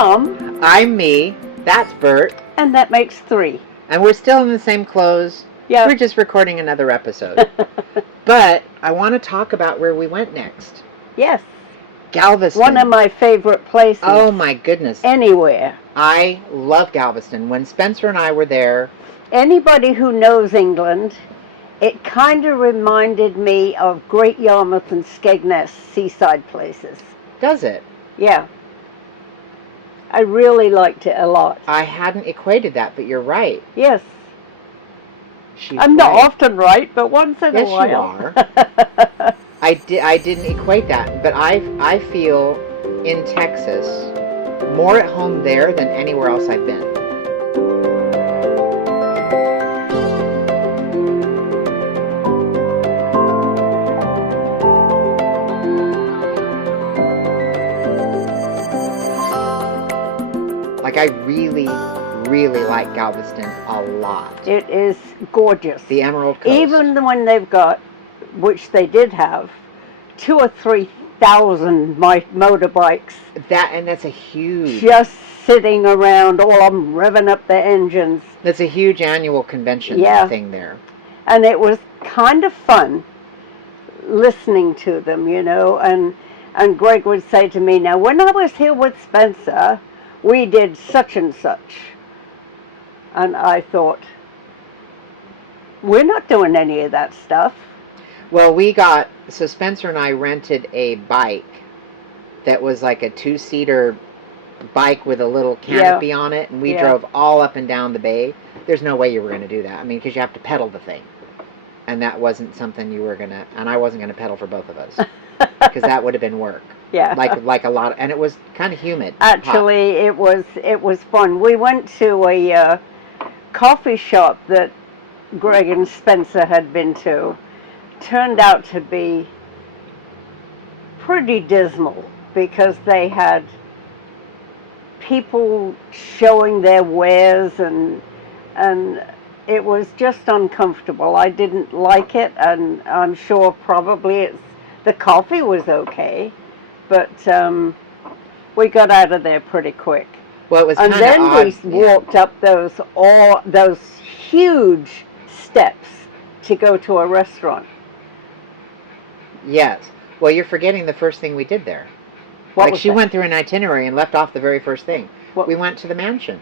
Mom. I'm me. That's Bert. And that makes 3. And we're still in the same clothes. Yeah. We're just recording another episode. But I want to talk about where we went next. Yes. Galveston. One of my favorite places. Oh my goodness. Anywhere. I love Galveston. When Spencer and I were there. Anybody who knows England, it kind of reminded me of Great Yarmouth and Skegness seaside places. Does it? Yeah. I really liked it a lot. I hadn't equated that, but you're right. Yes. I'm not often right, but once in a while. Yes, you are. I didn't equate that, but I feel in Texas more at home there than anywhere else I've been. Like, I really like Galveston a lot. It is gorgeous. The Emerald Coast. Even when they've got, which they did have, 2,000 or 3,000 motorbikes. That's a huge. Just sitting around, all of them revving up their engines. That's a huge annual convention thing there. And it was kind of fun listening to them, you know. And Greg would say to me, now, when I was here with Spencer, we did such and such. And I thought, we're not doing any of that stuff. Well, so Spencer and I rented a bike that was like a 2-seater bike with a little canopy on it, and we drove all up and down the bay. There's no way you were going to do that. I mean, because you have to pedal the thing. And that wasn't something you were going to, and I wasn't going to pedal for both of us. Because that would have been work. Yeah. Like a lot, and it was kind of humid. Actually, it was fun. We went to a coffee shop that Greg and Spencer had been to. Turned out to be pretty dismal because they had people showing their wares and it was just uncomfortable. I didn't like it, and I'm sure probably the coffee was okay, but we got out of there pretty quick. Well, it was kind of odd. And then we walked up those huge steps to go to a restaurant. Yes. Well, you're forgetting the first thing we did there. She went through an itinerary and left off the very first thing. We went to the mansion.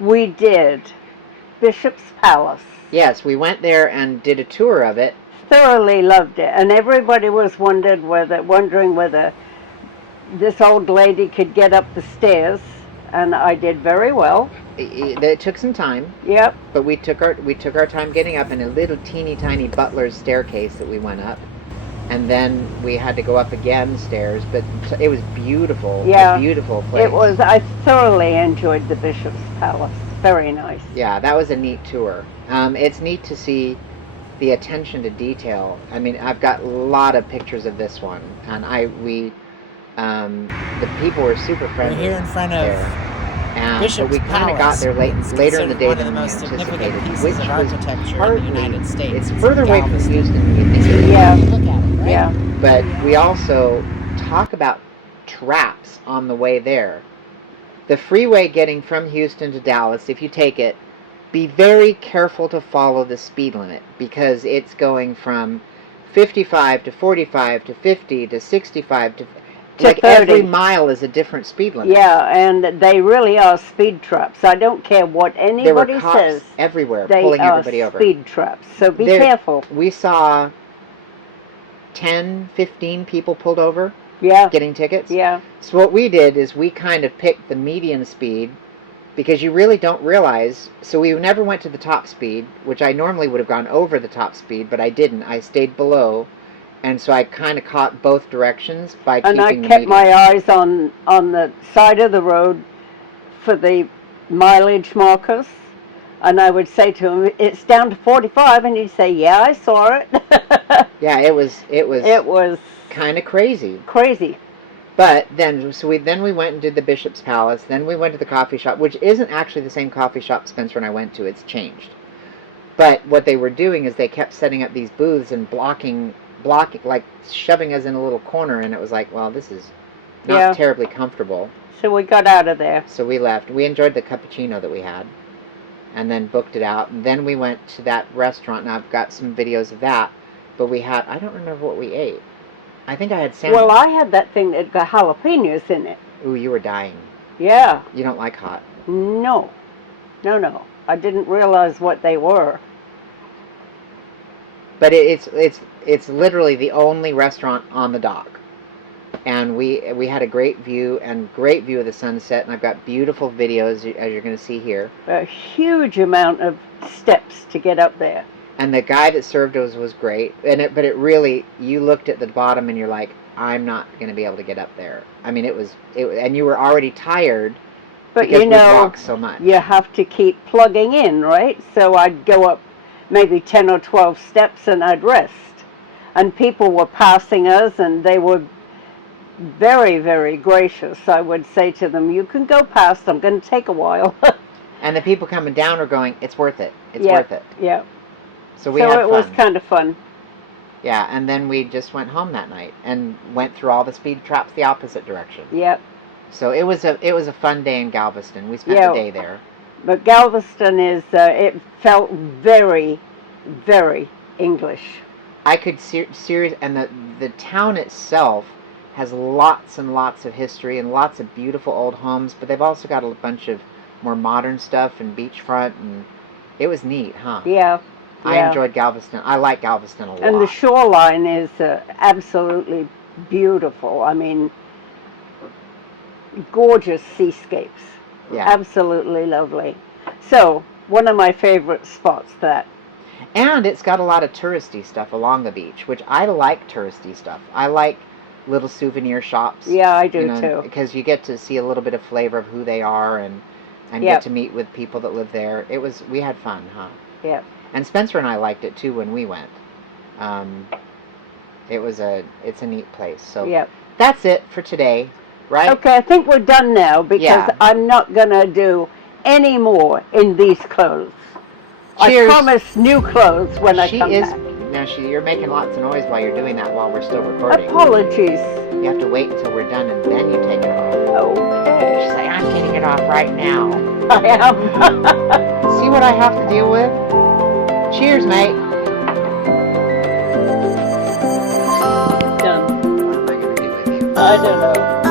We did. Bishop's Palace. Yes, we went there and did a tour of it. Thoroughly loved it, and everybody was wondering whether this old lady could get up the stairs, and I did very well. It took some time. Yep. But we took our time getting up in a little teeny tiny butler's staircase that we went up, and then we had to go up again stairs. But it was beautiful. Yeah. A beautiful place. It was. I thoroughly enjoyed the Bishop's Palace. Very nice. Yeah, that was a neat tour. It's neat to see the attention to detail. I mean, I've got a lot of pictures of this one, and the people were super friendly. We're here in front of Bishop's but we kind of got there later in the day than we anticipated, which was partly, it's further away from Houston than you think. Yeah. Look at it, right? Yeah. But we also talk about traps on the way there. The freeway getting from Houston to Dallas, if you take it, be very careful to follow the speed limit, because it's going from 55 to 45 to 50 to 65 to like 30. Every mile is a different speed limit. Yeah, and they really are speed traps. I don't care what anybody there were cops says. Everywhere pulling everybody over. They are speed traps, so be careful. We saw 10, 15 people pulled over. Yeah. Getting tickets. Yeah. So what we did is we kind of picked the median speed, because you really don't realize. So we never went to the top speed, which I normally would have gone over the top speed, but I didn't. I stayed below, and so I kind of caught both directions by keeping the median. And I kept my eyes on the side of the road for the mileage markers, and I would say to him, "It's down to 45," and he'd say, "Yeah, I saw it." Yeah, it was kind of crazy. Crazy. But then we went and did the Bishop's Palace. Then we went to the coffee shop, which isn't actually the same coffee shop Spencer and I went to. It's changed. But what they were doing is they kept setting up these booths and blocking, like shoving us in a little corner, and it was like, well, this is not terribly comfortable. So we got out of there. So we left. We enjoyed the cappuccino that we had, and then booked it out. And then we went to that restaurant, and I've got some videos of that. But we had, I don't remember what we ate. I think I had salmon. Well, I had that thing that got jalapenos in it. Ooh, you were dying. Yeah. You don't like hot. No. No. I didn't realize what they were. But it's literally the only restaurant on the dock. And we had a great view of the sunset, and I've got beautiful videos as you're going to see here. A huge amount of steps to get up there. And the guy that served us was great. But it really, you looked at the bottom and you're like, I'm not going to be able to get up there. I mean, and you were already tired. But because you know, we walked so much. You have to keep plugging in, right? So I'd go up maybe 10 or 12 steps and I'd rest. And people were passing us, and they were very, very gracious. I would say to them, you can go past, I'm going to take a while. And the people coming down are going, it's worth it. It's Yeah, worth it. yeah. So we had fun. So it was kind of fun. Yeah, and then we just went home that night and went through all the speed traps the opposite direction. Yep. So it was a fun day in Galveston. We spent the day there. But Galveston is, it felt very, very English. I could serious, and the town itself has lots and lots of history and lots of beautiful old homes, but they've also got a bunch of more modern stuff and beachfront, and it was neat, huh? Yeah. I enjoyed Galveston. I like Galveston a lot. And the shoreline is absolutely beautiful. I mean, gorgeous seascapes. Yeah. Absolutely lovely. So, one of my favorite spots that. And it's got a lot of touristy stuff along the beach, which I like touristy stuff. I like little souvenir shops. Yeah, I do too. Because you get to see a little bit of flavor of who they are and get to meet with people that live there. We had fun, huh? Yeah. And Spencer and I liked it too when we went. It's a neat place. So that's it for today, right? Okay, I think we're done now because I'm not going to do any more in these clothes. Cheers. I promise new clothes when I come back. Now, you're making lots of noise while you're doing that while we're still recording. Apologies. You have to wait until we're done and then you take it off. Okay. You say, I'm getting it off right now. I am. See what I have to deal with? Cheers, mate. Done. What am I going to do with you? I don't know.